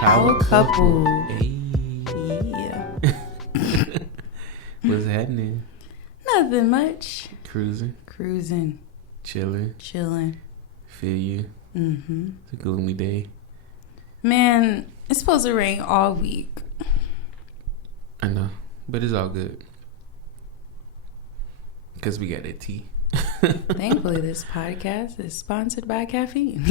Powell couple. Hey. Yeah. What's happening? Nothing much. Cruising. Chilling. Feel you. Mm-hmm. It's a gloomy day. Man, it's supposed to rain all week. I know, but it's all good. Because we got that tea. Thankfully, this podcast is sponsored by caffeine.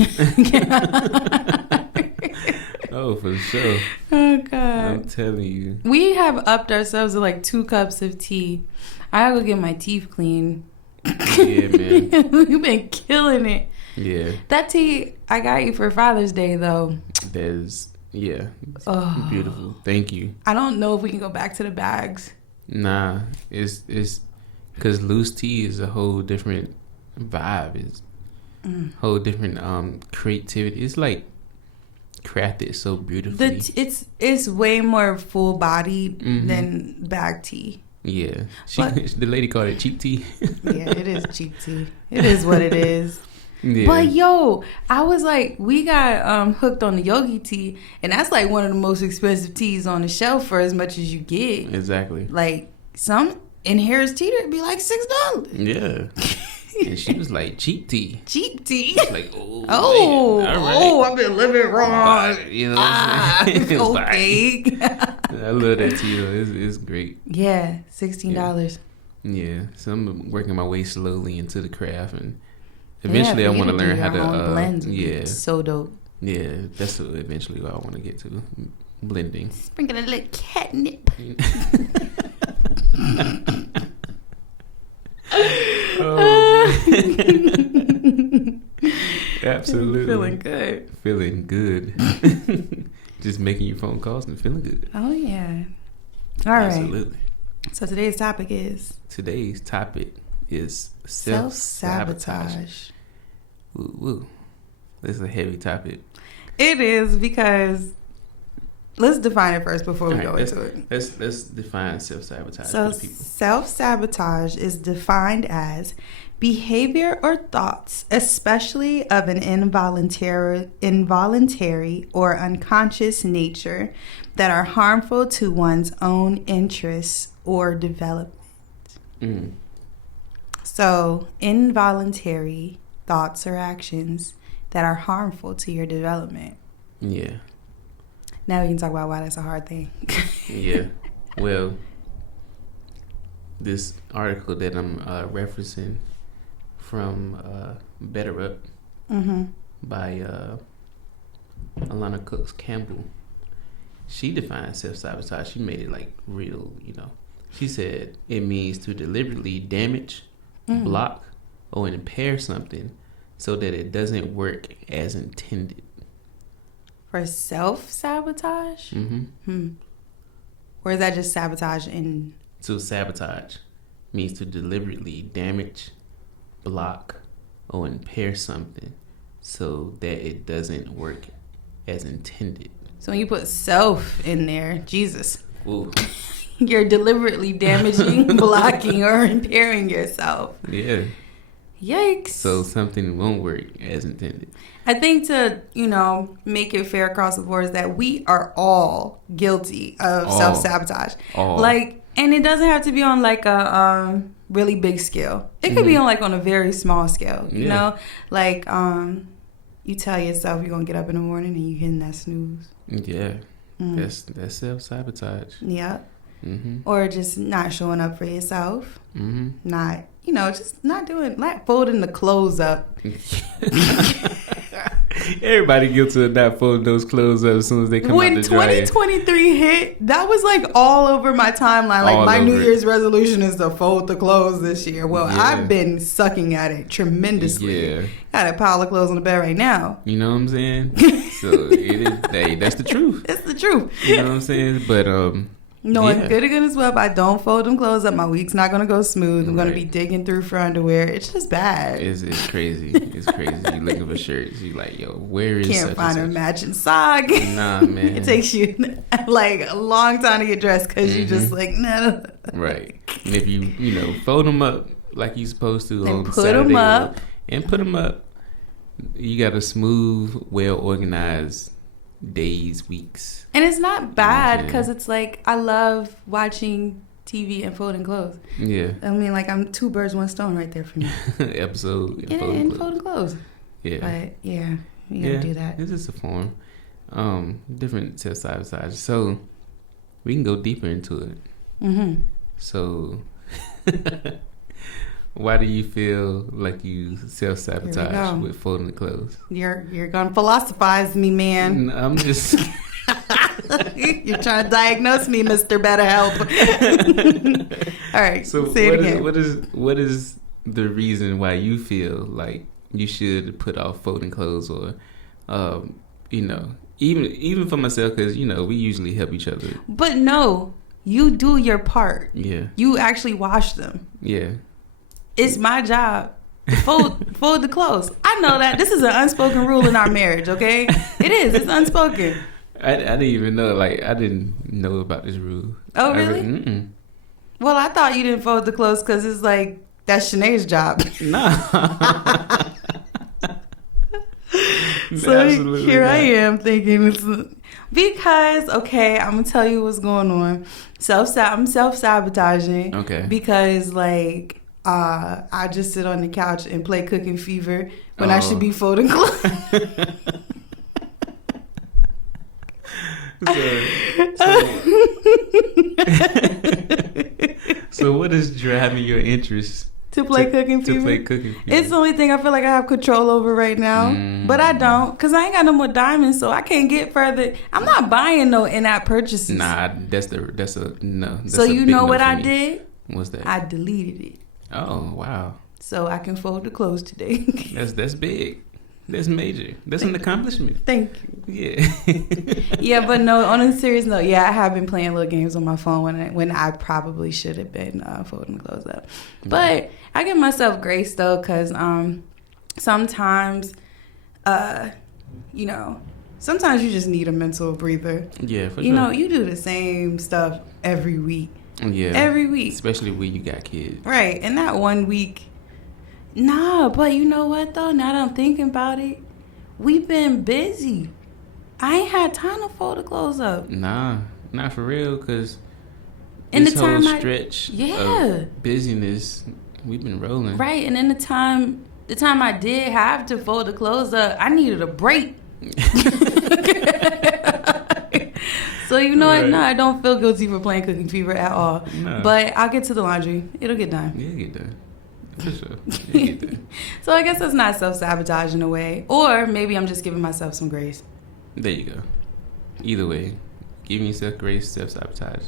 Oh, for sure. Oh, God. I'm telling you. We have upped ourselves to like 2 cups of tea. I gotta go get my teeth clean. Yeah, man. We've been killing it. Yeah. That tea I got you for Father's Day, though. Yeah. Oh. Beautiful. Thank you. I don't know if we can go back to the bags. Nah, it's because loose tea is a whole different vibe. It's whole different creativity. It's like crafted so beautifully. It's way more full bodied than bag tea. Yeah, the lady called it cheap tea. Yeah, it is cheap tea. It is what it is. Yeah. But yo, I was like, we got hooked on the yogi tea, and that's like one of the most expensive teas on the shelf for as much as you get. Exactly. Like some in Harris Teeter, it'd be like $6. Yeah. And she was like, cheap tea. Cheap tea. Like, oh, man. All right. I've been living wrong. You know what I'm saying? Okay. I love that tea though. It's great. Yeah, $16. Yeah. So I'm working my way slowly into the craft, and eventually I want to learn how to blend. Yeah. So dope. Yeah, that's eventually what I want to get to. Blending. Sprinkle a little catnip. Absolutely. Feeling good. Just making your phone calls and feeling good. Oh yeah. All right. Absolutely. So today's topic is self-sabotage. Woo. This is a heavy topic. It is, because let's define it first before we go into it. Let's define self-sabotage so for the people. Self-sabotage is defined as behavior or thoughts, especially of an involuntary or unconscious nature, that are harmful to one's own interests or development. So, involuntary thoughts or actions that are harmful to your development. Yeah. Now we can talk about why that's a hard thing. Yeah. Well, this article that I'm referencing from Better Up by Alana Cooks Campbell, she defined self-sabotage. She made it like real, She said it means to deliberately damage, block, or impair something so that it doesn't work as intended. For self-sabotage? Or is that just sabotage in... So sabotage means to deliberately damage, block, or impair something so that it doesn't work as intended. So when you put self in there, Jesus. Ooh. You're deliberately damaging, blocking, or impairing yourself. Yeah. Yikes. So something won't work as intended. I think to, make it fair across the board is that we are all guilty of self-sabotage. All. Like, and it doesn't have to be on like a really big scale. It could be on a very small scale, you know? Like, you tell yourself you're going to get up in the morning and you're hitting that snooze. Yeah. That's self-sabotage. Yeah. Or just not showing up for yourself. Not, just not doing, like folding the clothes up. Everybody guilty of not folding those clothes up as soon as they come out the dryer. When 2023 hit, that was like all over my timeline. Like my New Year's resolution is to fold the clothes this year. Well, I've been sucking at it tremendously. Yeah. Got a pile of clothes on the bed right now. You know what I'm saying? So it is. Hey, that's the truth. It's the truth. You know what I'm saying? But knowing good and goodness well, if I don't fold them clothes up, my week's not going to go smooth. I'm going to be digging through for underwear. It's just bad. It's crazy. It's crazy. You looking for shirts. You like, yo, where is Can't find a matching sock. Nah, man. It takes you like a long time to get dressed because you just like, no. Right. And if you, fold them up like you're supposed to and on put Saturday. Them up. And put them up. You got a smooth, well-organized days, weeks. And it's not bad because it's like I love watching TV and folding clothes. Yeah. I mean, like I'm 2 birds, 1 stone right there for me. Episode. And folding clothes. Yeah. But yeah, you gotta do that. It's just a form. Different self-sabotage. So we can go deeper into it. Mm-hmm. So why do you feel like you self-sabotage with folding the clothes? You're gonna philosophize me, man. I'm just You're trying to diagnose me, Mr. Better Help. All right, so say it again. What is the reason why you feel like you should put off folding clothes, or even for myself, because we usually help each other. But no, you do your part. Yeah, you actually wash them. Yeah, it's my job to fold the clothes. I know that this is an unspoken rule in our marriage. Okay, it is. It's unspoken. I didn't even know. Like, I didn't know about this rule. Oh, really? Well, I thought you didn't fold the clothes because it's like that's Chenea's job. No. So here I am thinking it's because I'm gonna tell you what's going on. I'm self-sabotaging. Okay. Because like I just sit on the couch and play Cooking Fever when I should be folding clothes. So what is driving your interest to play Cooking Fever? To play Cooking Fever. It's the only thing I feel like I have control over right now. But I don't, because I ain't got no more diamonds, so I can't get further. I'm not buying no in-app purchases. Nah, that's a no. So you know what I did? What's that? I deleted it. Oh, wow. So I can fold the clothes today. That's big. That's major. That's an accomplishment. Thank you. Yeah. Yeah, but no, on a serious note, I have been playing little games on my phone when I probably should have been folding clothes up. But I give myself grace, though, because sometimes, sometimes you just need a mental breather. Yeah, for sure. You do the same stuff every week. Yeah. Every week. Especially when you got kids. Right. And that 1 week... Nah, but you know what, though? Now that I'm thinking about it, we've been busy. I ain't had time to fold the clothes up. Nah, not for real, because this whole stretch of busyness, we've been rolling. Right, and then the time I did have to fold the clothes up, I needed a break. So you know what? No, I don't feel guilty for playing Cooking Fever at all. No. But I'll get to the laundry. It'll get done. Yeah, it'll get done. For sure. So I guess that's not self-sabotage in a way. Or maybe I'm just giving myself some grace. There you go. Either way, giving yourself grace, self-sabotage.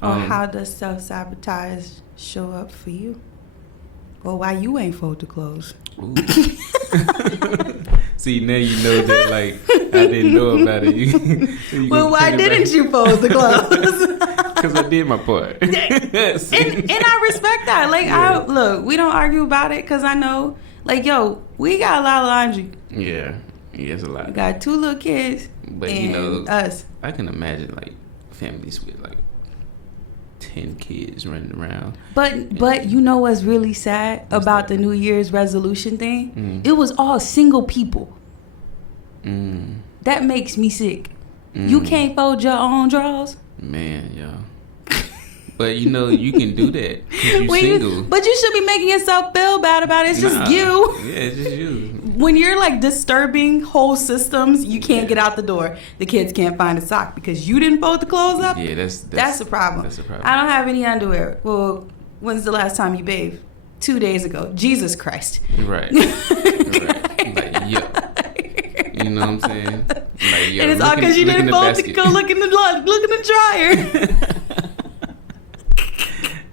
Or how does self-sabotage show up for you? Or why you ain't fold the clothes? Ooh. See, now you know that, like, I didn't know about it. Well, why didn't you fold the clothes? Because I did my part. and I respect that. Like, look, we don't argue about it because I know, like, we got a lot of laundry. Yeah, it's a lot. We got 2 little kids. But and us. I can imagine like families with like 10 kids running around. But you know what's really sad about the New Year's resolution thing? It was all single people. That makes me sick. You can't fold your own drawers? Man, y'all. But you can do that because you're single. But you should be making yourself feel bad about it. It's just you. Yeah, it's just you. When you're like disturbing whole systems, you can't get out the door. The kids can't find a sock because you didn't fold the clothes up. Yeah, that's a problem. That's a problem. I don't have any underwear. Well, when's the last time you bathed? 2 days ago. Jesus Christ. Right. Like, you know what I'm saying? Like, and it's all because you didn't fold to go look in the dryer.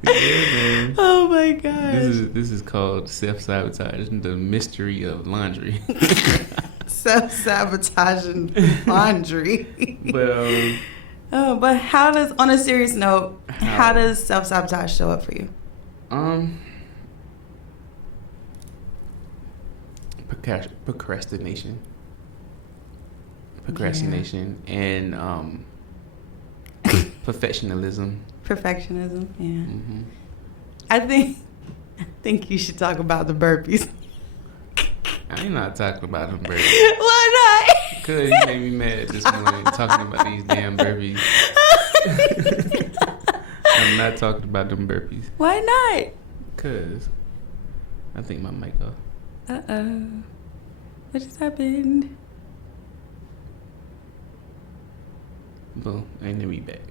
Yeah, man. Oh my God. This is called self-sabotage, the mystery of laundry. Self-sabotaging laundry. But how does, on a serious note, how does self-sabotage show up for you? Procrastination and perfectionism. Yeah. Mm-hmm. I think you should talk about the burpees. I ain't not talking about them burpees. Why not? Cause you made me mad this morning talking about these damn burpees. I'm not talking about them burpees. Why not? Cause I think my mic off. Uh-oh. What just happened? Boom. And then we back.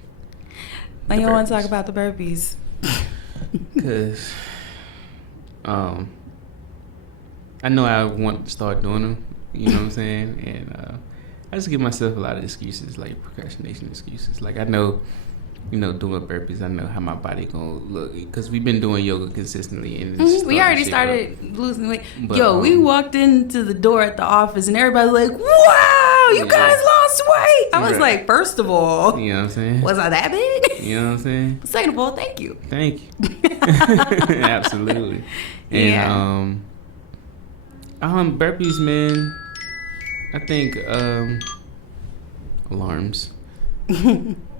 Now you don't want to talk about the burpees. Cause I know I want to start doing them. You know what I'm saying? And I just give myself a lot of excuses, like procrastination excuses. Like I know, doing burpees, I know how my body gonna look because we've been doing yoga consistently, and we already started losing weight. But, we walked into the door at the office, and everybody's like, "Wow, you guys lost weight!" I was like, first of all, you know what I'm saying? Was I that big? You know what I'm saying? Second of all, thank you. Thank you. Absolutely. And burpees, man. I think alarms.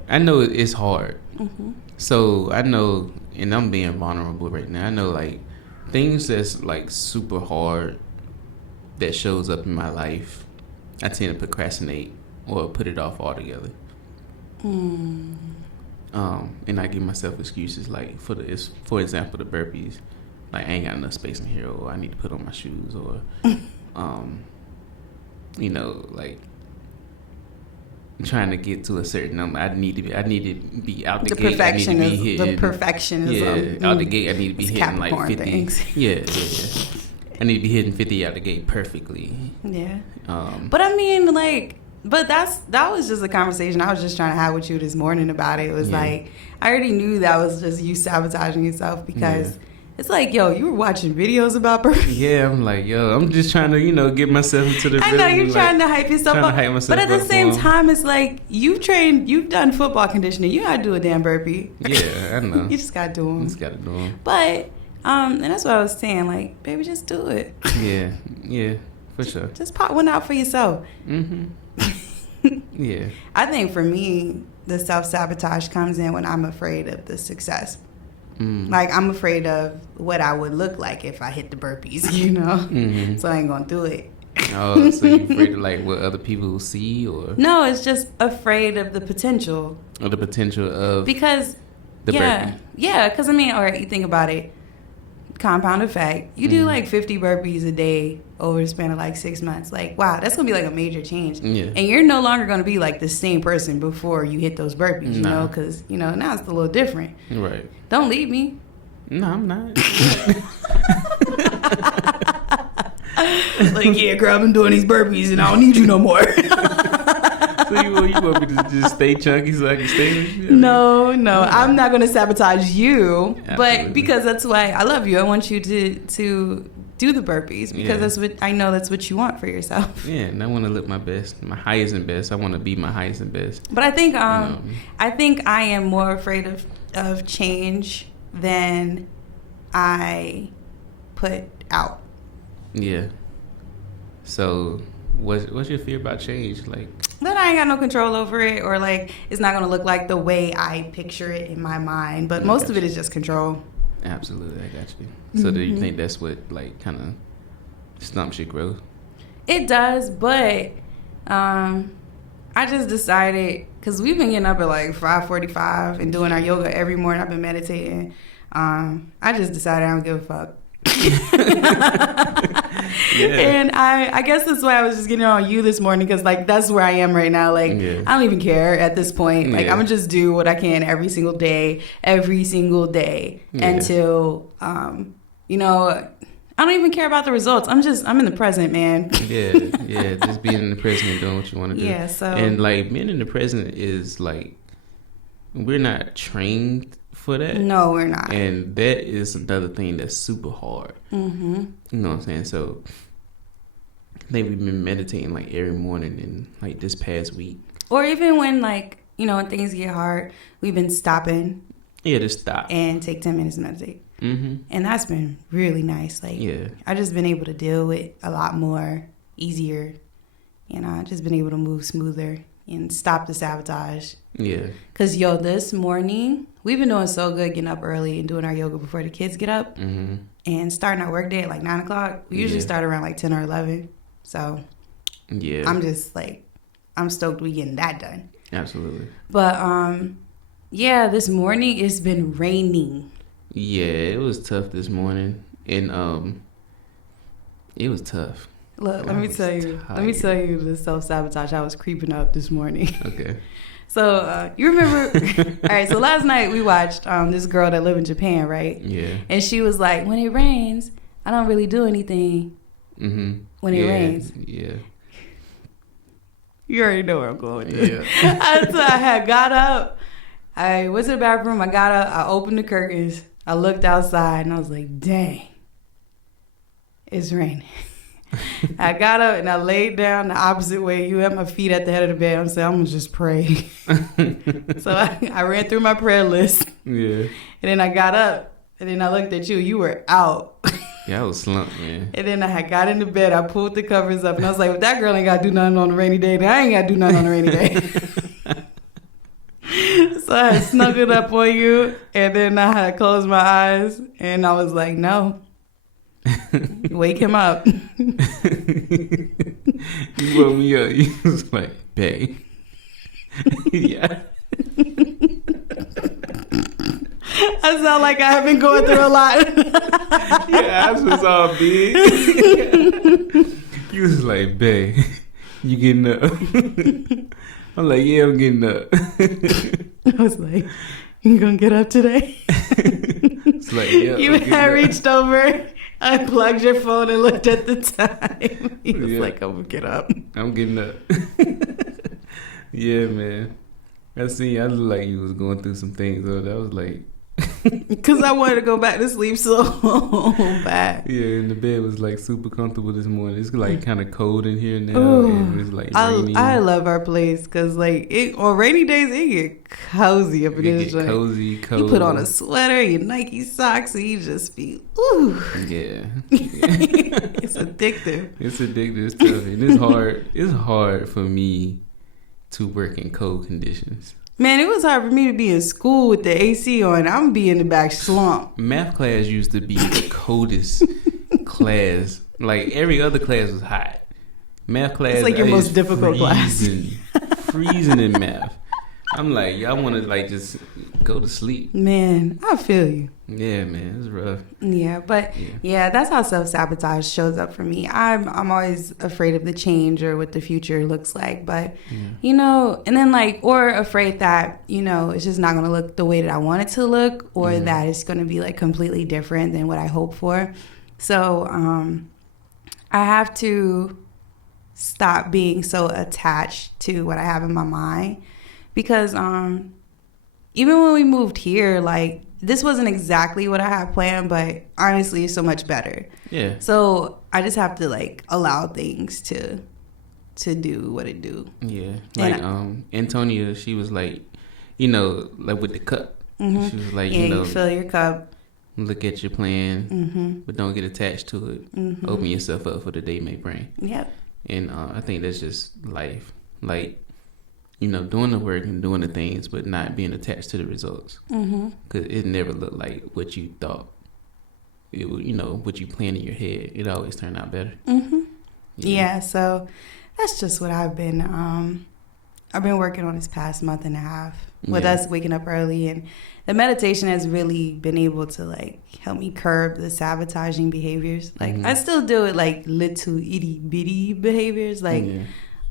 I know it's hard. Mm-hmm. So I know, and I'm being vulnerable right now. I know like things that's like super hard that shows up in my life, I tend to procrastinate or put it off altogether. And I give myself excuses like for example, the burpees. Like I ain't got enough space in here, or I need to put on my shoes, or like trying to get to a certain number. I need to be out the gate. I need to be hitting, the perfectionism. Yeah, out the gate I need to be hitting Capricorn like 50. Things. Yeah. I need to be hitting 50 out the gate perfectly. Yeah. But I mean, that was just a conversation I was just trying to have with you this morning about it. It was like I already knew that was just you sabotaging yourself because. Yeah. It's like, yo, you were watching videos about burpees. Yeah, I'm like, yo, I'm just trying to, get myself into the rhythm. I know, you're trying to hype yourself up. But at the same time, it's like, you've done football conditioning. You gotta do a damn burpee. Yeah, I know. You just gotta do them. Just gotta do them. But, and that's what I was saying, like, baby, just do it. Yeah, for sure. Just pop one out for yourself. Mm-hmm. Yeah. I think for me, the self-sabotage comes in when I'm afraid of the success. Like, I'm afraid of what I would look like if I hit the burpees, Mm-hmm. So I ain't gonna do it. Oh, so you're afraid of, like, what other people will see, or? No, it's just afraid of the potential. Of the potential of because, the burpee. Yeah, because, I mean, all right, you think about it. Compound effect. You do, like, 50 burpees a day over the span of, like, 6 months. Like, wow, that's gonna be, like, a major change. Yeah. And you're no longer gonna be, like, the same person before you hit those burpees, you know? Because, now it's a little different. Right. Don't leave me. No, I'm not. Like, yeah, girl, I've been doing these burpees and I don't need you no more. So you want me to just stay chunky so I can stay with you? No, I'm not going to sabotage you. Absolutely. But because that's why I love you. I want you to do the burpees because I know that's what you want for yourself. Yeah, and I want to look my best, my highest and best. I want to be my highest and best. But I think I am more afraid of change than I put out. Yeah. So what's your fear about change? Like that I ain't got no control over it, or like it's not gonna look like the way I picture it in my mind. But most of it is just control. Absolutely, I got you. So do you think that's what like kind of stumps your growth? It does, but I just decided because we've been getting up at like 5:45 and doing our yoga every morning. I've been meditating. I just decided I don't give a fuck. And I guess that's why I was just getting on you this morning because like that's where I am right now. Like I don't even care at this point. Like I'm gonna just do what I can every single day until I don't even care about the results. I'm in the present, man. yeah, just being in the present and doing what you want to do. Yeah, so and like being in the present is like we're not trained for that. No, we're not. And that is another thing that's super hard. Mm-hmm. You know what I'm saying? So I think we've been meditating like every morning and like this past week. Or even when like, when things get hard, we've been stopping. Yeah, just stop. And take 10 minutes to meditate. Mm-hmm. And that's been really nice. Like, I've just been able to deal with a lot more easier. I've just been able to move smoother and stop the sabotage. Yeah. Because, this morning, we've been doing so good getting up early and doing our yoga before the kids get up. Mm-hmm. And starting our work day at like 9 o'clock. We usually start around like 10 or 11. So, Yeah. I'm just like, I'm stoked we getting that done. Absolutely. But yeah, this morning it's been raining. Yeah, it was tough this morning, and it was tough. Look, let me tell you the self-sabotage I was creeping up this morning. Okay. So you remember? All right. So last night we watched this girl that live in Japan, right? Yeah. And she was like, when it rains, I don't really do anything. Mm-hmm. When it rains. Yeah. You already know where I'm going with this. Yeah. So I had got up. I went to the bathroom. I got up. I opened the curtains. I looked outside and I was like, dang, it's raining. I got up and I laid down the opposite way. You had my feet at the head of the bed. I'm saying, I'm going to just pray. So I ran through my prayer list. Yeah. And then I got up. And then I looked at you. You were out. Yeah, I was slumped, man. And then I had got into bed. I pulled the covers up. And I was like, if that girl ain't got to do nothing on a rainy day, then I ain't got to do nothing on a rainy day. So I had snuggled up on you. And then I had closed my eyes. And I was like, no. Wake him up. You woke me up. You was like, babe. Yeah. I sound like I have been going through a lot. Yeah, I was all big. You was like, babe, you getting up? I'm like, yeah, I'm getting up. I was like, you gonna get up today? It's like, yeah. You had reached over, I plugged your phone and looked at the time. He was like, I'm gonna get up. I'm getting up. Yeah, man. I looked like you was going through some things. So that was like, because I wanted to go back to sleep so bad. Yeah, and the bed was like super comfortable this morning. It's like kind of cold in here now, and it's like rainy. I love our place because like on rainy days it get cozy up in this joint. Cozy, cold. You put on a sweater, your Nike socks, and you just be ooh. Yeah. It's addictive. It's addictive. It's tough, and it's hard. It's hard for me to work in cold conditions. Man, it was hard for me to be in school with the AC on. I'm be in the back slump. Math class used to be the coldest class. Like every other class was hot. Math class it's like your most difficult class. Freezing in math. I'm like, y'all want to like just go to sleep. Man, I feel you. Yeah, man, it's rough. Yeah, but yeah, that's how self-sabotage shows up for me. I'm always afraid of the change or what the future looks like. But, you know, and then like, or afraid that, you know, it's just not going to look the way that I want it to look or that it's going to be like completely different than what I hope for. So I have to stop being so attached to what I have in my mind. Because even when we moved here, like, this wasn't exactly what I had planned, but honestly, it's so much better. Yeah. So I just have to, like, allow things to do what it do. Yeah. Like, Antonia, she was like, you know, like with the cup. Mm-hmm. She was like, you know. You fill your cup. Look at your plan, but don't get attached to it. Mm-hmm. Open yourself up for the day may bring. Yep. And I think that's just life. Like, you know, doing the work and doing the things, but not being attached to the results. Because it never looked like what you thought. It would, you know, what you planned in your head. It always turned out better. Yeah, so that's just what I've been working on this past month and a half with us waking up early. And the meditation has really been able to, like, help me curb the sabotaging behaviors. Like, I still do it, like, little itty-bitty behaviors, like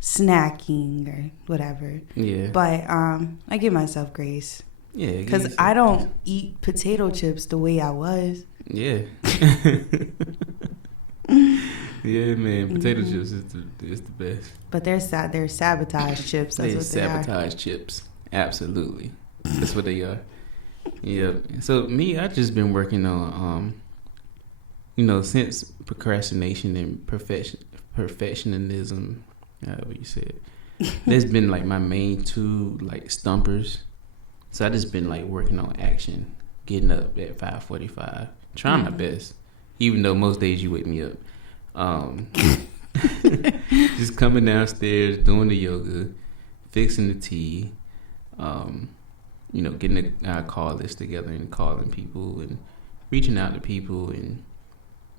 snacking or whatever. Yeah. But I give myself grace. Yeah. Because I don't eat potato chips the way I was. Yeah. Yeah, man. Potato chips is the best. But they're sabotage chips. That's what they are. Sabotage chips. Absolutely. That's what they are. Yeah. So me, I just been working on, you know, since procrastination and perfectionism, what you said, there's been like my main two like stumpers. So I just been like working on action, getting up at 5:45, trying my best, even though most days you wake me up. Just coming downstairs, doing the yoga, fixing the tea, you know, getting a call list together and calling people and reaching out to people and,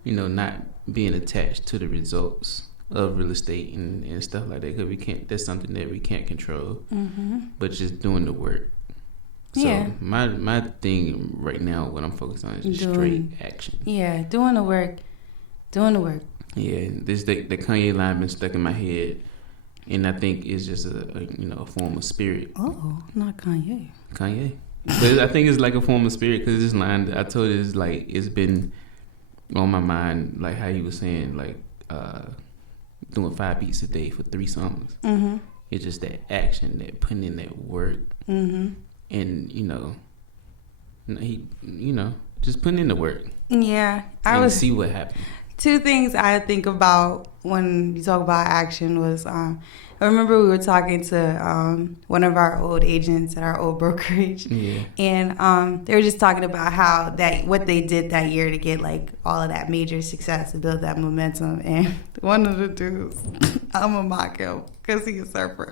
you know, not being attached to the results of real estate and stuff like that, because that's something that we can't control. But just doing the work. So my thing right now, what I'm focused on is just straight action. Yeah, doing the work. Yeah, this the Kanye line been stuck in my head, and I think it's just a form of spirit. Oh, not Kanye. But I think it's like a form of spirit, because this line I told you is like it's been on my mind, like how you were saying, like doing 5 beats a day for 3 summers. It's just that action, that putting in that work, and just putting in the work. Yeah, see what happens. 2 things I think about when you talk about action was, I remember we were talking to one of our old agents at our old brokerage, and they were just talking about how what they did that year to get like all of that major success, to build that momentum. And one of the dudes, I'm gonna mock him because he's a surfer,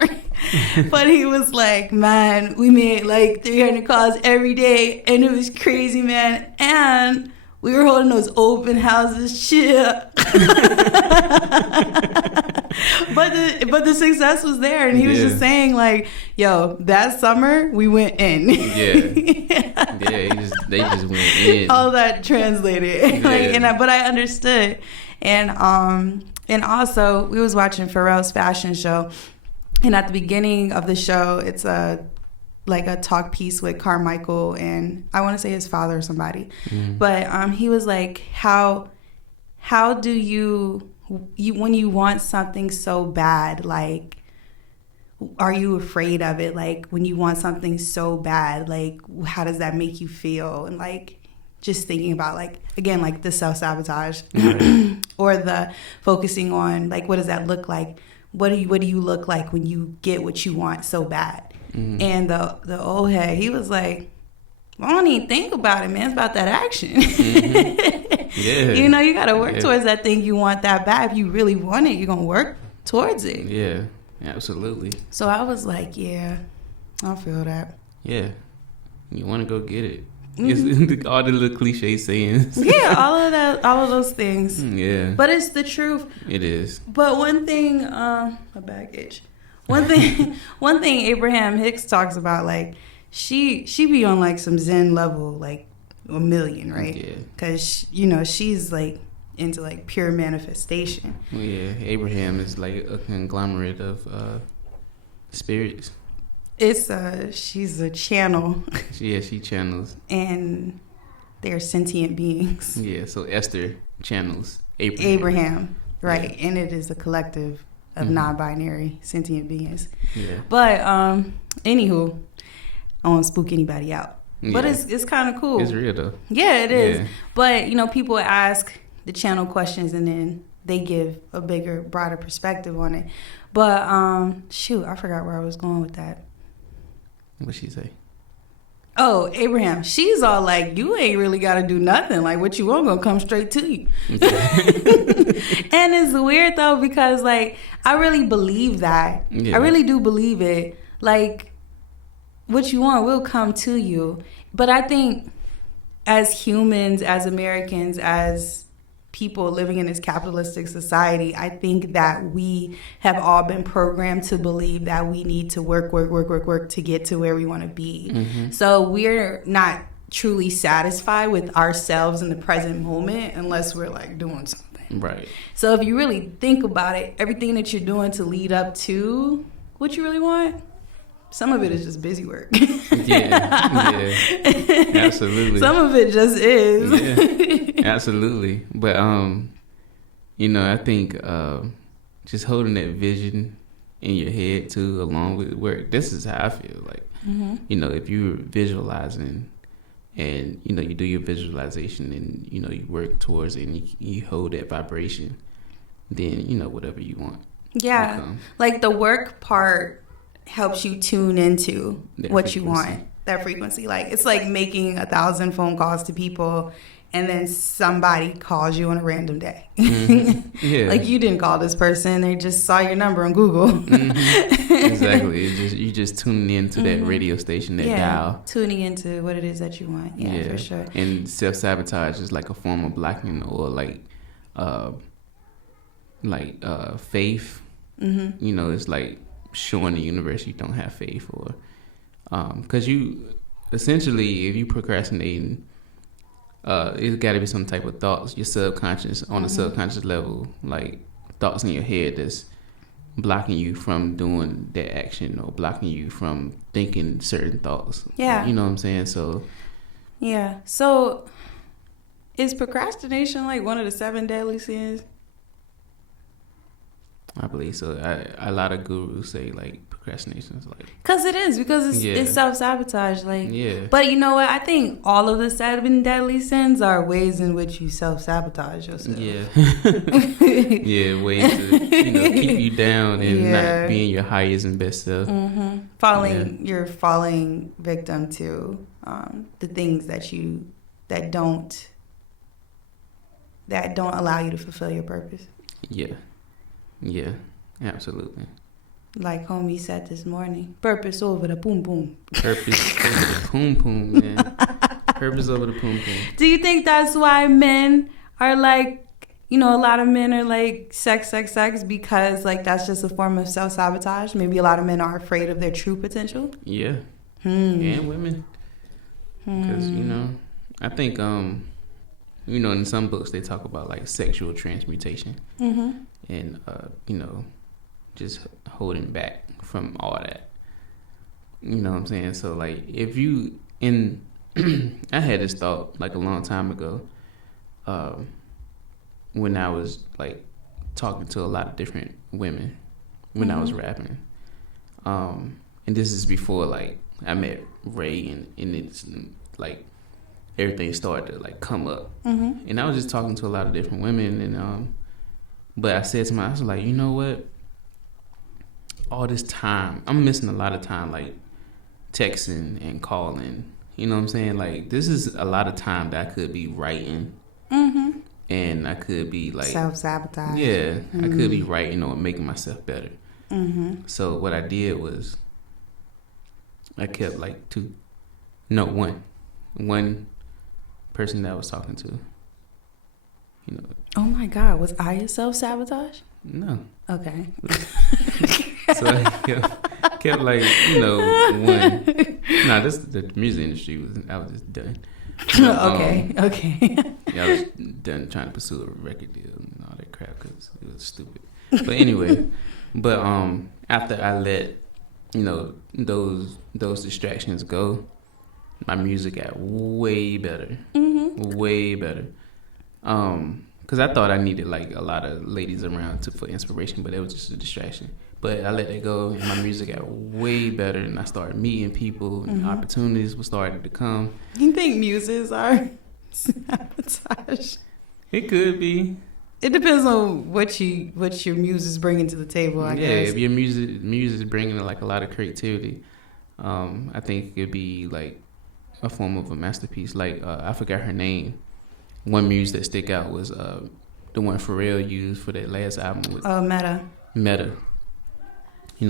but he was like, "Man, we made like 300 calls every day, and it was crazy, man, and we were holding those open houses, shit." But the success was there, and he was just saying like, "Yo, that summer we went in." They just went in. All that translated, but I understood, and also we was watching Pharrell's fashion show, and at the beginning of the show, it's a talk piece with Carmichael and I want to say his father or somebody. But he was like, how do you when you want something so bad, like, are you afraid of it? Like, when you want something so bad, like, how does that make you feel? And like, just thinking about like, again, like the self-sabotage or the focusing on like, what does that look like? What do you look like when you get what you want so bad? And the old head, he was like, I don't even think about it, man. It's about that action. You got to work towards that thing you want that bad. If you really want it, you're going to work towards it. Yeah, absolutely. So I was like, yeah, I feel that. Yeah, you want to go get it. It's all the little cliche sayings. Yeah, all of those things. Yeah. But it's the truth. It is. But one thing, my baggage. One thing Abraham Hicks talks about, like, she be on like some Zen level, like a million, right? Yeah. Because she's like into like pure manifestation. Well, yeah, Abraham is like a conglomerate of spirits. She's a channel. Yeah, she channels. And they're sentient beings. Yeah, so Esther channels Abraham, right? Yeah. And it is a collective of non-binary sentient beings. Yeah. But anywho, I won't spook anybody out. Yeah. But it's kind of cool. It's real though. Yeah, it is. Yeah. But people ask the channel questions and then they give a bigger, broader perspective on it. But I forgot where I was going with that. What'd she say? Oh, Abraham. She's all like, you ain't really got to do nothing. Like, what you want gonna come straight to you. And it's weird, though, because, like, I really believe that. Yeah. I really do believe it. Like, what you want will come to you. But I think as humans, as Americans, as people living in this capitalistic society, I think that we have all been programmed to believe that we need to work to get to where we want to be. Mm-hmm. So we're not truly satisfied with ourselves in the present moment unless we're like doing something. Right. So if you really think about it, everything that you're doing to lead up to what you really want, some of it is just busy work. Yeah, absolutely. Some of it just is. Yeah, absolutely. But I think just holding that vision in your head too, along with work. This is how I feel. Like, if you're visualizing, and you do your visualization, and you work towards it, and you hold that vibration, then whatever you want. Yeah, like the work part helps you tune into what you want, that frequency. Like, it's like making 1,000 phone calls to people and then somebody calls you on a random day. Mm-hmm. Yeah. Like, you didn't call this person, they just saw your number on Google. Mm-hmm. Exactly. You just tuning into that radio station, that dial. Tuning into what it is that you want. Yeah, for sure. And self-sabotage is like a form of blocking, or like like faith. Mm-hmm. You know, it's like showing the universe you don't have faith, or because you essentially, if you procrastinating, it's got to be some type of thoughts, your subconscious, on a subconscious level, like thoughts in your head that's blocking you from doing that action, or blocking you from thinking certain thoughts. Yeah. You know what I'm saying? So yeah. So is procrastination like one of the 7 deadly sins? I believe so. A lot of gurus say like procrastination is like, because it's self-sabotage, like. yeah. But you know what, I think all of the 7 deadly sins are ways in which you self-sabotage yourself. Yeah. Yeah, ways to keep you down and not being your highest and best self. You're falling victim to the things that don't allow you to fulfill your purpose. Yeah, absolutely. Like homie said this morning, purpose over the boom boom. Purpose over the poom poom, man. Purpose over the poom poom. Do you think that's why men are like, a lot of men are like sex, because like that's just a form of self-sabotage? Maybe a lot of men are afraid of their true potential? Yeah. And women. Because, I think, in some books they talk about like sexual transmutation. And, just holding back from all that. You know what I'm saying? So like if you I had this thought like a long time ago, when I was like talking to a lot of different women when I was rapping. And this is before like I met Ray, and it's like everything started to like come up. And I was just talking to a lot of different women, and but I said to myself, I was like, you know what? All this time, I'm missing a lot of time, like texting and calling. You know what I'm saying? Like, this is a lot of time that I could be writing. And I could be like self-sabotage. Yeah, I could be writing or making myself better. So what I did was I kept like one person that I was talking to. Oh my God, was I a self-sabotage? No. Okay. So I kept like, one. Nah, the music industry I was just done. Okay. Yeah, I was done trying to pursue a record deal and all that crap because it was stupid. But anyway, after I let, those distractions go, my music got way better. Way better. Because I thought I needed like a lot of ladies around for inspiration, but it was just a distraction. But I let that go, and my music got way better, and I started meeting people, and opportunities were starting to come. You think muses are sabotage? It could be. It depends on what your muse is bringing to the table, I guess. Yeah, if your music is bringing like a lot of creativity, I think it could be like a form of a masterpiece. Like I forgot her name. One muse that stick out was the one Pharrell used for that last album. With Meta.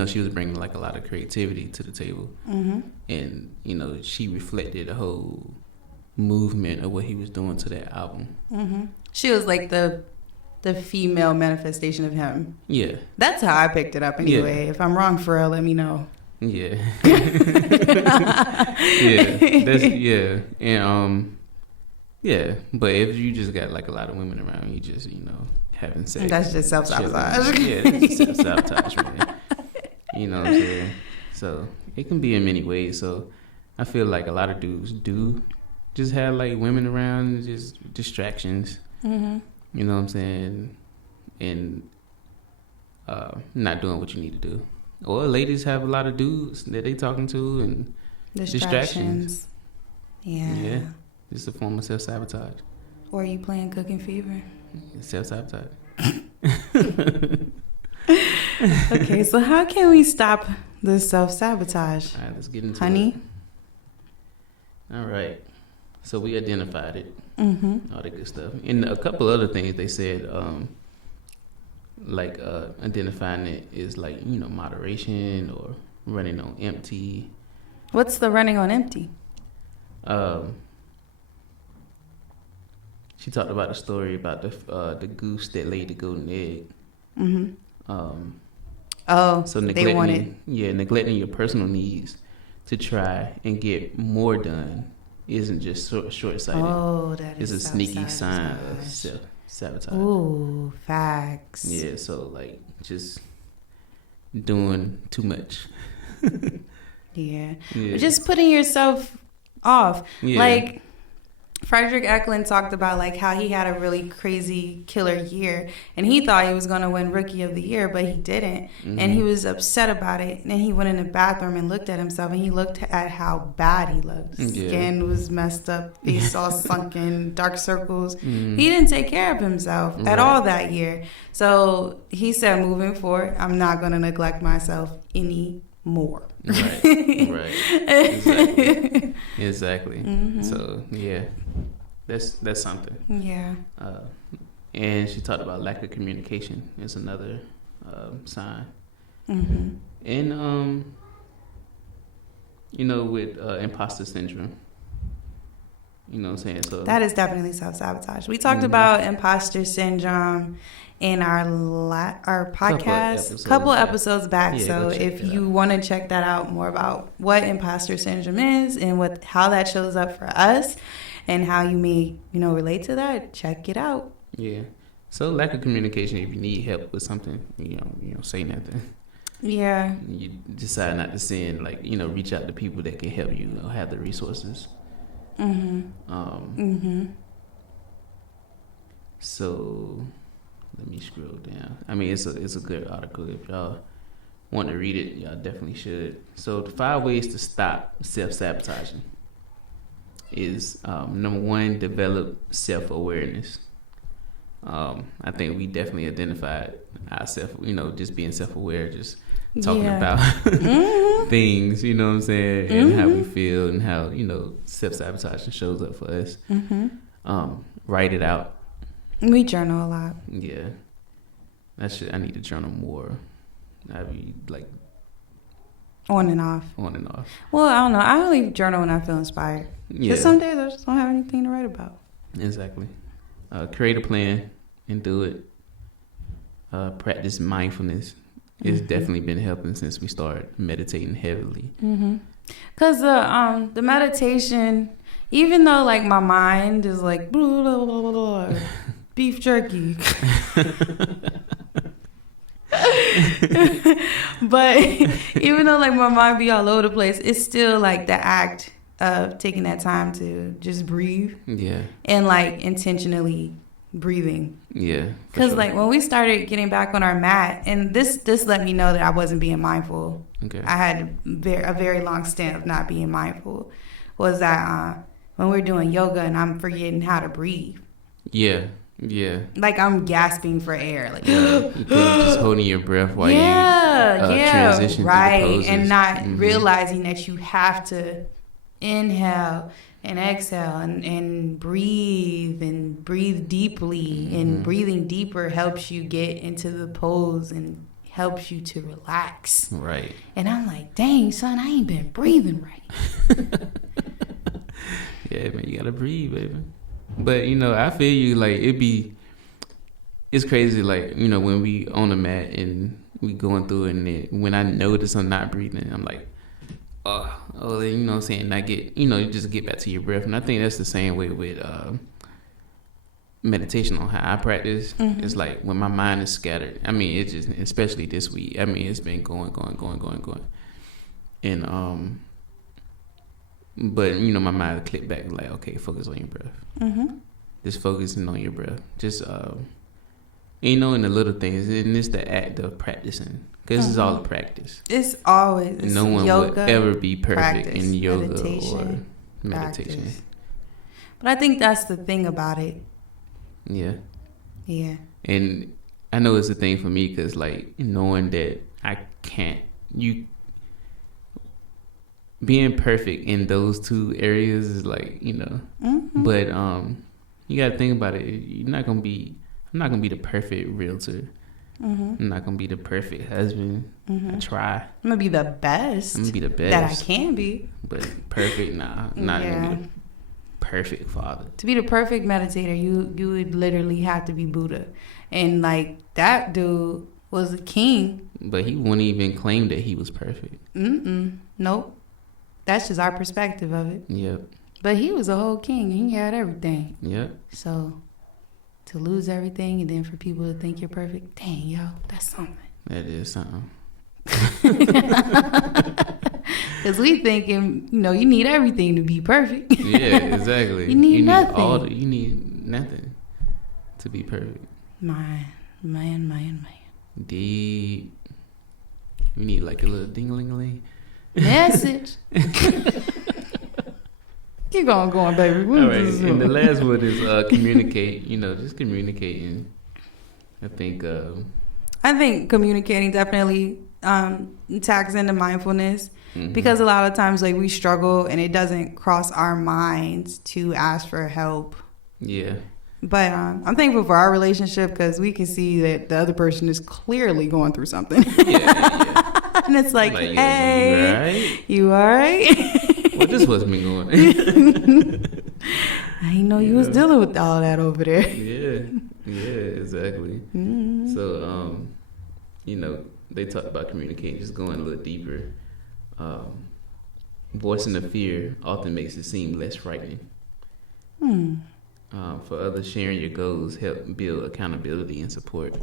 She was bringing like a lot of creativity to the table. And, she reflected the whole movement of what he was doing to that album. She was like the female manifestation of him. Yeah. That's how I picked it up anyway. Yeah. If I'm wrong, Pharrell, let me know. Yeah. Yeah. And, yeah, but if you just got like a lot of women around, you just, having sex. That's just self-sabotage. Yeah, that's just self-sabotage, man. You know what I'm saying? So it can be in many ways. So I feel like a lot of dudes do just have like women around and just distractions. You know what I'm saying? And not doing what you need to do. Or ladies have a lot of dudes that they talking to and distractions. Yeah. It's a form of self-sabotage. Or you playing Cooking Fever? Self-sabotage. Okay, so how can we stop this self-sabotage? All right, let's get into Honey? it. All right. So we identified it. All that good stuff. And a couple other things they said, identifying it is like, moderation or running on empty. What's the running on empty? She talked about a story about the goose that laid the golden egg. So neglecting your personal needs to try and get more done isn't just short-sighted. Oh, that is is a sneaky sign of self-sabotage. Ooh, facts. Yeah, so like just doing too much. Yeah. Just putting yourself off. Yeah. Like Frederick Eklund talked about like how he had a really crazy killer year and he thought he was going to win Rookie of the Year, but he didn't. And he was upset about it. And then he went in the bathroom and looked at himself and he looked at how bad he looked. Skin was messed up, face all sunken, dark circles. He didn't take care of himself at all that year. So he said, moving forward, I'm not going to neglect myself anymore. Right. Exactly. So yeah, that's something. Yeah. And she talked about lack of communication is another sign. And with imposter syndrome, you know what I'm saying? So that is definitely self-sabotage. We talked about imposter syndrome in our podcast couple episodes back. Yeah, so if you want to check that out more about what imposter syndrome is and how that shows up for us and how you may relate to that, check it out. Yeah. So lack of communication. If you need help with something, you don't say nothing. Yeah. You decide not to send, reach out to people that can help you or have the resources. So let me scroll down. I mean, it's a good article. If y'all want to read it, y'all definitely should. So the 5 ways to stop self-sabotaging is number 1, develop self-awareness. I think we definitely identified ourselves, just being self-aware, just talking about things, you know what I'm saying, and how we feel and how, self-sabotaging shows up for us. Write it out. We journal a lot. Yeah. I need to journal more. I be like on and off. Well, I don't know. I only journal when I feel inspired. Yeah. Because some days I just don't have anything to write about. Exactly. Create a plan and do it. Practice mindfulness. It's definitely been helping since we started meditating heavily. Because the meditation, even though like my mind is like blah, blah, blah, blah, beef jerky. But even though like my mind be all over the place, it's still like the act of taking that time to just breathe. Yeah. And like intentionally breathing. Yeah. Because like when we started getting back on our mat, and this let me know that I wasn't being mindful. Okay. I had a very long stint of not being mindful. Was that when we're doing yoga and I'm forgetting how to breathe. Yeah. Yeah. Like I'm gasping for air. Like you just holding your breath while you transition right, through the poses. And not realizing that you have to inhale and exhale and breathe deeply. And breathing deeper helps you get into the pose and helps you to relax. Right. And I'm like, dang, son, I ain't been breathing right. Yeah, man, you gotta breathe, baby. But I feel you. Like it's crazy. Like when we on the mat and we going through it, and when I notice I'm not breathing, I'm like, what I'm saying, not get you just get back to your breath. And I think that's the same way with meditation on how I practice. It's like when my mind is scattered. I mean, it's just especially this week. I mean, it's been going, and but my mind click back like, okay, focus on your breath. Just focusing on your breath. Just in the little things, and it's the act of practicing, because it's all a practice. It's always no one will ever be perfect in yoga or meditation. Practice. But I think that's the thing about it. Yeah. Yeah. And I know it's a thing for me, because like knowing that I can't being perfect in those two areas is like, but you gotta think about it. I'm not gonna be the perfect realtor. I'm not gonna be the perfect husband. I try. I'm gonna be the best. I'm gonna be the best that I can be. But perfect, nah. I'm not gonna be the perfect father. To be the perfect meditator, you would literally have to be Buddha. And like that dude was a king. But he wouldn't even claim that he was perfect. Nope. That's just our perspective of it. Yep. But he was a whole king. He had everything. Yep. So to lose everything and then for people to think you're perfect, dang, yo, that's something. That is something. Because we thinking, you need everything to be perfect. Yeah, exactly. You need nothing. You need nothing to be perfect. Man. Deep. We need like a little ding-a-ling-a-ling. Message. Keep on going, baby. All right. And the last one is communicate. Just communicating. I think communicating definitely tags into mindfulness, because a lot of times like we struggle and it doesn't cross our minds to ask for help. Yeah. But I'm thankful for our relationship because we can see that the other person is clearly going through something. Yeah. And it's like, hey, you all right? Well, this wasn't me going. I didn't know you was dealing with all that over there. Yeah, exactly. Mm-hmm. So, they talk about communicating, just going a little deeper. Voicing the fear often makes it seem less frightening. For others, sharing your goals help build accountability and support.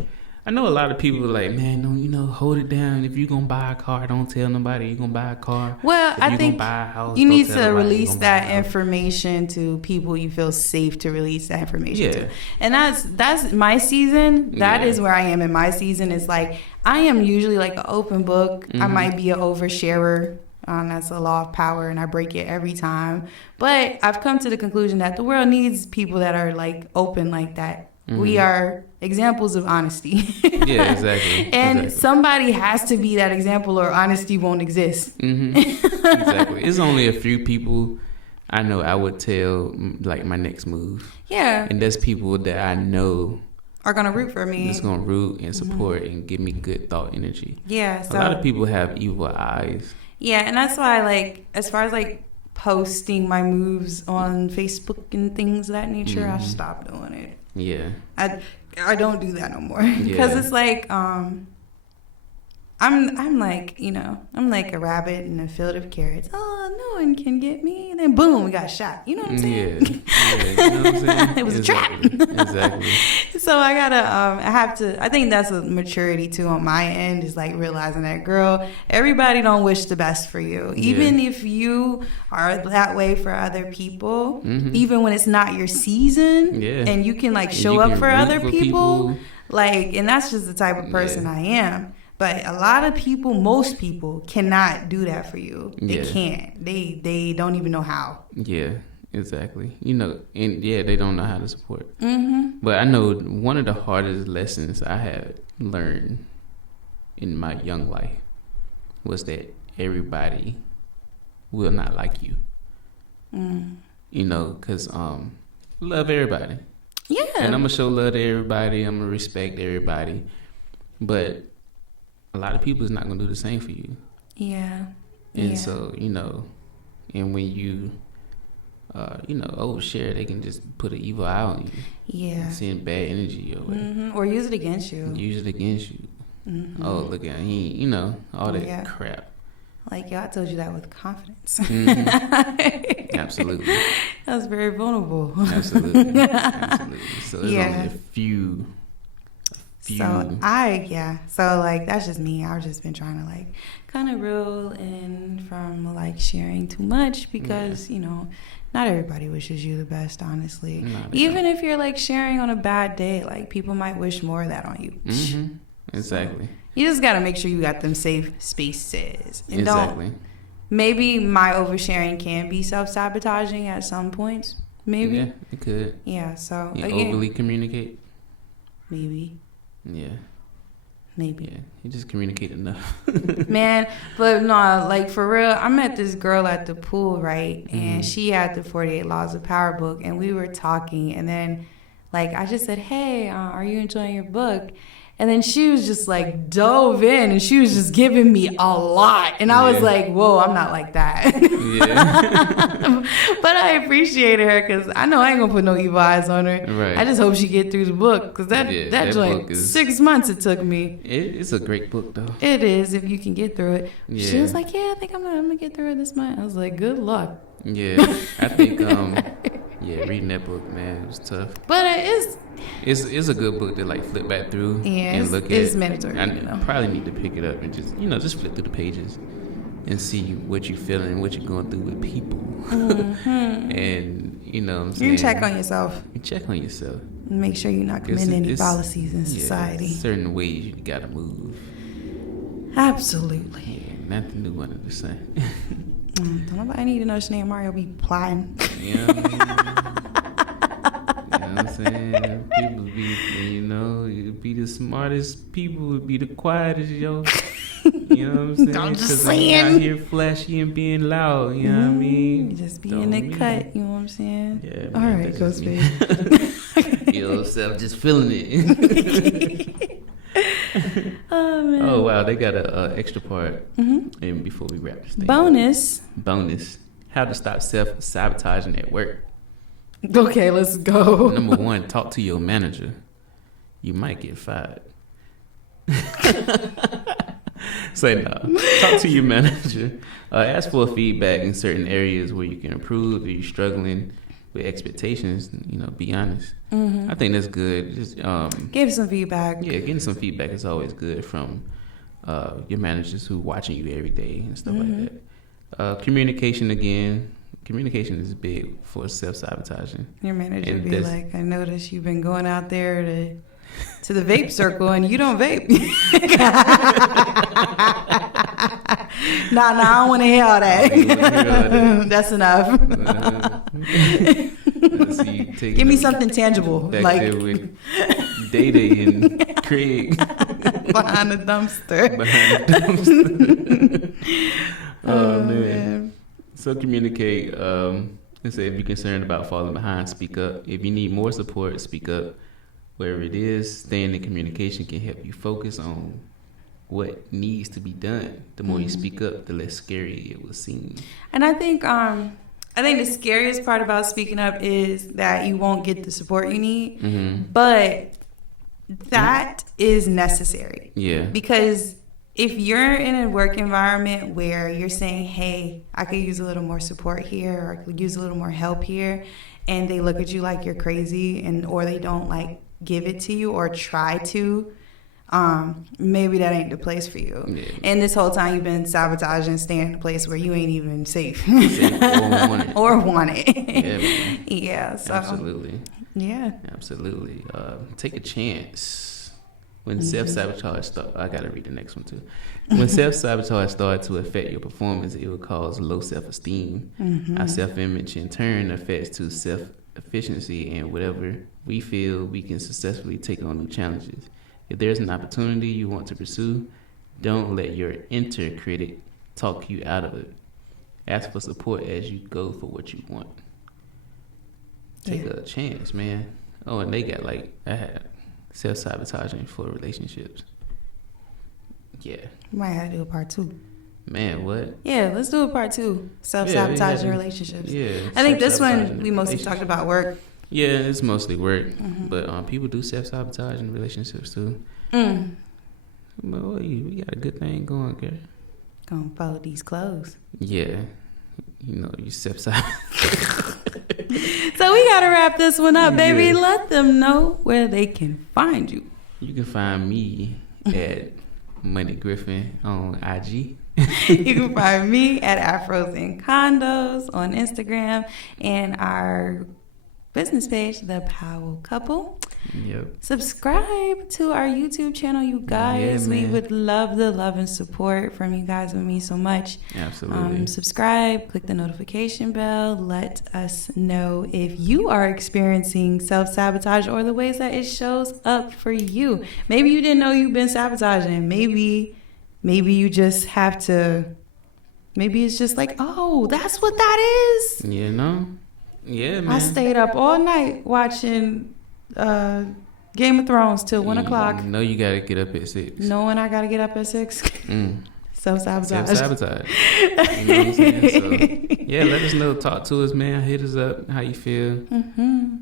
I know a lot of people are like, man, no, hold it down. If you're going to buy a car, don't tell nobody you're going to buy a car. Well, I think buy a house, you need to release that information to people you feel safe to release that information to. And that's my season. That is where I am in my season. It's like, I am usually like an open book. I might be an oversharer. That's a law of power, and I break it every time. But I've come to the conclusion that the world needs people that are like open like that. We are examples of honesty. Yeah, exactly. And somebody has to be that example, or honesty won't exist. Exactly. It's only a few people I know I would tell like my next move. Yeah. And that's people that I know are gonna root for me. Just gonna root and support and give me good thought energy. Yeah. So, a lot of people have evil eyes. Yeah, and that's why, like, as far as like posting my moves on Facebook and things of that nature, I stopped doing it. Yeah. I don't do that no more because it's like I'm like, I'm like a rabbit in a field of carrots. Oh, no one can get me. And then boom, we got shot. You know what I'm saying? Yeah. You know what I'm saying? It was a trap. Exactly. So I gotta, I think that's a maturity too on my end, is like realizing that, girl, everybody don't wish the best for you. Even if you are that way for other people, even when it's not your season, and you can like show up for other people, like, and that's just the type of person I am. But a lot of people, most people, cannot do that for you. They can't. They don't even know how. Yeah, exactly. And they don't know how to support. But I know one of the hardest lessons I had learned in my young life was that everybody will not like you. Because love everybody. Yeah. And I'm going to show love to everybody. I'm going to respect everybody. But a lot of people is not going to do the same for you. Yeah. And so, and when you, overshare, they can just put an evil eye on you. Yeah. Send bad energy your way. Or use it against you. Oh, look at him, all that crap. Like, I told you that with confidence. Absolutely. That was very vulnerable. Absolutely. So there's only a few. So like that's just me. I've just been trying to like kind of reel in from like sharing too much because not everybody wishes you the best, honestly. Even if you're like sharing on a bad day, like people might wish more of that on you. Exactly. So, you just gotta make sure you got them safe spaces. And maybe my oversharing can be self-sabotaging at some points. Maybe. Yeah, it could. Yeah. So overly communicate. Maybe. Yeah. Maybe. Yeah, you just communicate enough. Man, but no, like for real, I met this girl at the pool, right? And she had the 48 Laws of Power book, and we were talking, and then like I just said, hey, are you enjoying your book? And then she was just like dove in and she was just giving me a lot. And I was like, whoa, I'm not like that. But I appreciated her because I know I ain't going to put no evil eyes on her. Right. I just hope she get through the book because that joint, 6 months it took me. It's a great book, though. It is if you can get through it. Yeah. She was like, yeah, I think I'm going to get through it this month. I was like, good luck. Yeah, I think, reading that book, man, it was tough. But it's a good book to like flip back through and look at. It's mandatory. I probably need to pick it up and just flip through the pages and see what you're feeling and what you're going through with people. And you know what I'm saying? You check on yourself. Check on yourself. Make sure you're not committing any fallacies in society. Certain ways you gotta move. Absolutely. Yeah, nothing new under the sun. Don't nobody need to know Chenea and Mario be plotting. Yeah. You know what I'm saying? People be the smartest people, would be the quietest, yo. You know what I'm saying? I'm just Because saying. I'm out here flashy and being loud, you know what I mean? Just be in the cut, you know what I'm saying? Yeah, all man, right, go speak. Feel yourself just feeling it. Oh, man. Oh, wow, they got a extra part. And before we wrap this thing Bonus. How to stop self-sabotaging at work. Okay, let's go. Number 1, talk to your manager. You might get fired. Say no. Talk to your manager. Ask for feedback in certain areas where you can improve. Or you're struggling with expectations. Be honest. I think that's good. Just give some feedback. Yeah, getting some feedback is always good from your managers who watching you every day and stuff like that. Communication again. Communication is big for self-sabotaging. Your manager be like, I noticed you've been going out there to the vape circle and you don't vape. Nah, I don't want to hear all that. That's enough. Give me something tangible. Back like there with Day and Craig. Behind the dumpster. Oh, man. So communicate. Let's say if you're concerned about falling behind, speak up. If you need more support, speak up. Wherever it is, staying in communication can help you focus on what needs to be done. The more you speak up, the less scary it will seem. And I think the scariest part about speaking up is that you won't get the support you need. But that is necessary. Yeah. Because if you're in a work environment where you're saying, hey, I could use a little more support here, or I could use a little more help here, and they look at you like you're crazy or they don't like give it to you or try to, maybe that ain't the place for you. Yeah. And this whole time you've been sabotaging, staying in a place where you ain't even safe or want it. Yeah, so absolutely. Yeah, absolutely. Take a chance. When self-sabotage starts, I gotta read the next one too. When self-sabotage starts to affect your performance, it will cause low self-esteem. Our self-image in turn affects to self-efficiency and whatever we feel we can successfully take on new challenges. If there's an opportunity you want to pursue, don't let your inner critic talk you out of it. Ask for support as you go for what you want. Take a chance, man. Oh, and they got I had self-sabotaging for relationships. Yeah. We might have to do a part 2. Man, what? Yeah, let's do a part 2. Self-sabotaging relationships. Yeah. I think this one we mostly talked about work. Yeah, it's mostly work. But people do self-sabotage in relationships too. But we got a good thing going, girl. Gonna fold these clothes. Yeah. You self-sabotage. So we gotta wrap this one up, baby. Yeah. Let them know where they can find you. You can find me at Money Griffin on IG. You can find me at Afros and Condos on Instagram and our business page, The Powell Couple. Yep. Subscribe to our YouTube channel, you guys. We would love the love and support from you guys. It means so much. Absolutely. Subscribe, click the notification bell. Let us know if you are experiencing self-sabotage or the ways that it shows up for you. Maybe you didn't know you've been sabotaging. Maybe you just have to. Maybe it's just like, oh, that's what that is. Yeah, man. I stayed up all night watching Game of Thrones till 1 o'clock. You know you gotta get up at 6. Knowing I gotta get up at 6. Self Sabotage. You know what I'm saying? So, yeah, let us know. Talk to us, man. Hit us up. How you feel?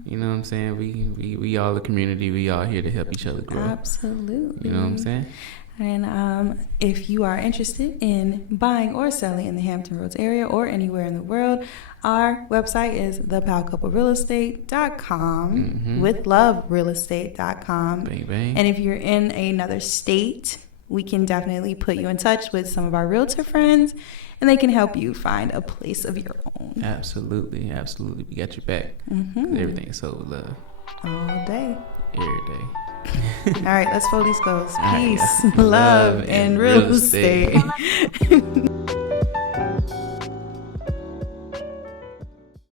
You know what I'm saying? We all a community. We all here to help each other grow. Absolutely. You know what I'm saying? And if you are interested in buying or selling in the Hampton Roads area or anywhere in the world, our website is thepowellcouplerealestate.com, withloverealestate.com. Bang, bang. And if you're in another state, we can definitely put you in touch with some of our realtor friends, and they can help you find a place of your own. Absolutely. We got your back. Everything is sold with love. All day. Every day. All right, let's fold these goals. All right, Peace, yeah. love, and real estate.